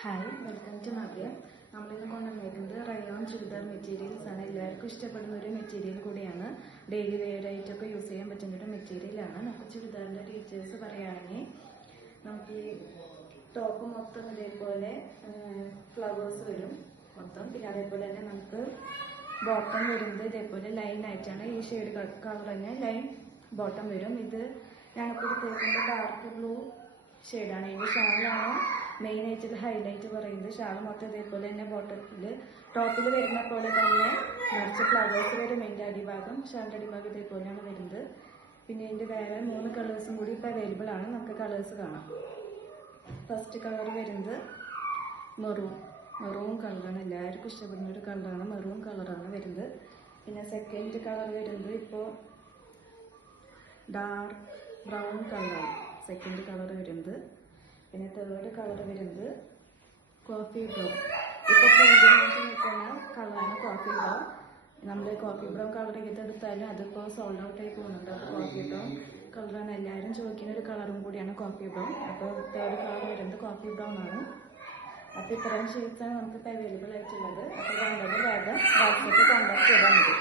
Hi, welcome to Navya. നമ്മളിന്ന് കൊണ്ടുവന്നിരിക്കുന്നത് rayon churidar materials ആണ്. എല്ലാവർക്കും ഇഷ്ടപ്പെടുന്ന ഒരു മെറ്റീരിയൽ കൂടിയാണ്. ഡെയിലി വെയർ ആയിട്ടൊക്കെ യൂസ് ചെയ്യാൻ പറ്റുന്ന ഒരു മെറ്റീരിയലാണ്. നമുക്ക് ചുരിദാറിൻ്റെ ടീച്ചേഴ്സ് പറയുകയാണെങ്കിൽ നമുക്ക് ഈ ടോപ്പ് മൊത്തം ഇതേപോലെ ഫ്ലവേഴ്സ് വരും മൊത്തം. പിന്നെ അതേപോലെ തന്നെ നമുക്ക് ബോട്ടം വരുന്നത് ഇതേപോലെ ലൈൻ ആയിട്ടാണ്. ഈ ഷെയ്ഡ് കളർ തന്നെ ലൈൻ ബോട്ടം വരും. ഇത് ഞങ്ങൾക്ക് എടുത്തേക്കുന്നത് ഡാർക്ക് ബ്ലൂ ഷെയ്ഡാണ്. ഇതിൻ്റെ ഷാളാണ് മെയിൻ ആയിട്ട് ഹൈലൈറ്റ് പറയുന്നത്. ഷാൾ മൊത്തം ഇതേപോലെ തന്നെ ടോപ്പിൽ വരുന്ന പോലെ തന്നെ നിറച്ച് ഫ്ലവേഴ്സ് വരും. അതിൻ്റെ അടിഭാഗം ഷാളിൻ്റെ അടിഭാഗം ഇതേപോലെയാണ് വരുന്നത്. പിന്നെ ഇതിൻ്റെ വേറെ 3 കളേഴ്സും കൂടി ഇപ്പോൾ അവൈലബിൾ ആണ്. നമുക്ക് കളേഴ്സ് കാണാം. ഫസ്റ്റ് കളർ വരുന്നത് മെറൂൺ കളറാണ്. എല്ലാവർക്കും ഇഷ്ടപ്പെടുന്ന ഒരു കളറാണ്. മെറൂൺ കളറാണ് വരുന്നത്. പിന്നെ സെക്കൻഡ് കളർ വരുന്നത് ഇപ്പോൾ ഡാർക്ക് ബ്രൗൺ കളറാണ് സെക്കൻഡ് കളർ വരുന്നത്. പിന്നെ തേർഡ് കളർ വരുന്നത് കോഫി ബ്രൗൺ. ഇപ്പോൾ ട്രെൻഡിങ്ങായിട്ട് നിൽക്കുന്ന കളറാണ് കോഫി ബ്രൗൺ. നമ്മൾ കോഫി ബ്രൗൺ കളർ ഏതെടുത്താലും അതിപ്പോൾ സോൾഡ് ഔട്ട് ആയി പോകുന്നുണ്ട്. അപ്പോൾ കോഫി ബ്രൗൺ കളറാണ് എല്ലാവരും ചോദിക്കുന്ന ഒരു കളറും കൂടിയാണ് കോഫി ബ്രൗൺ. അപ്പോൾ തേർഡ് കളർ വരുന്നത് കോഫി ബ്രൗൺ ആണ്. അപ്പോൾ ഇത്രയും ഷെയ്ഡ്സാണ് നമുക്കിപ്പോൾ അവൈലബിൾ ആയിട്ടുള്ളത്. അപ്പോൾ വേണ്ടത് വേഗം വാട്സാപ്പിൽ കോൺടാക്ട് ചെയ്താൽ മതി.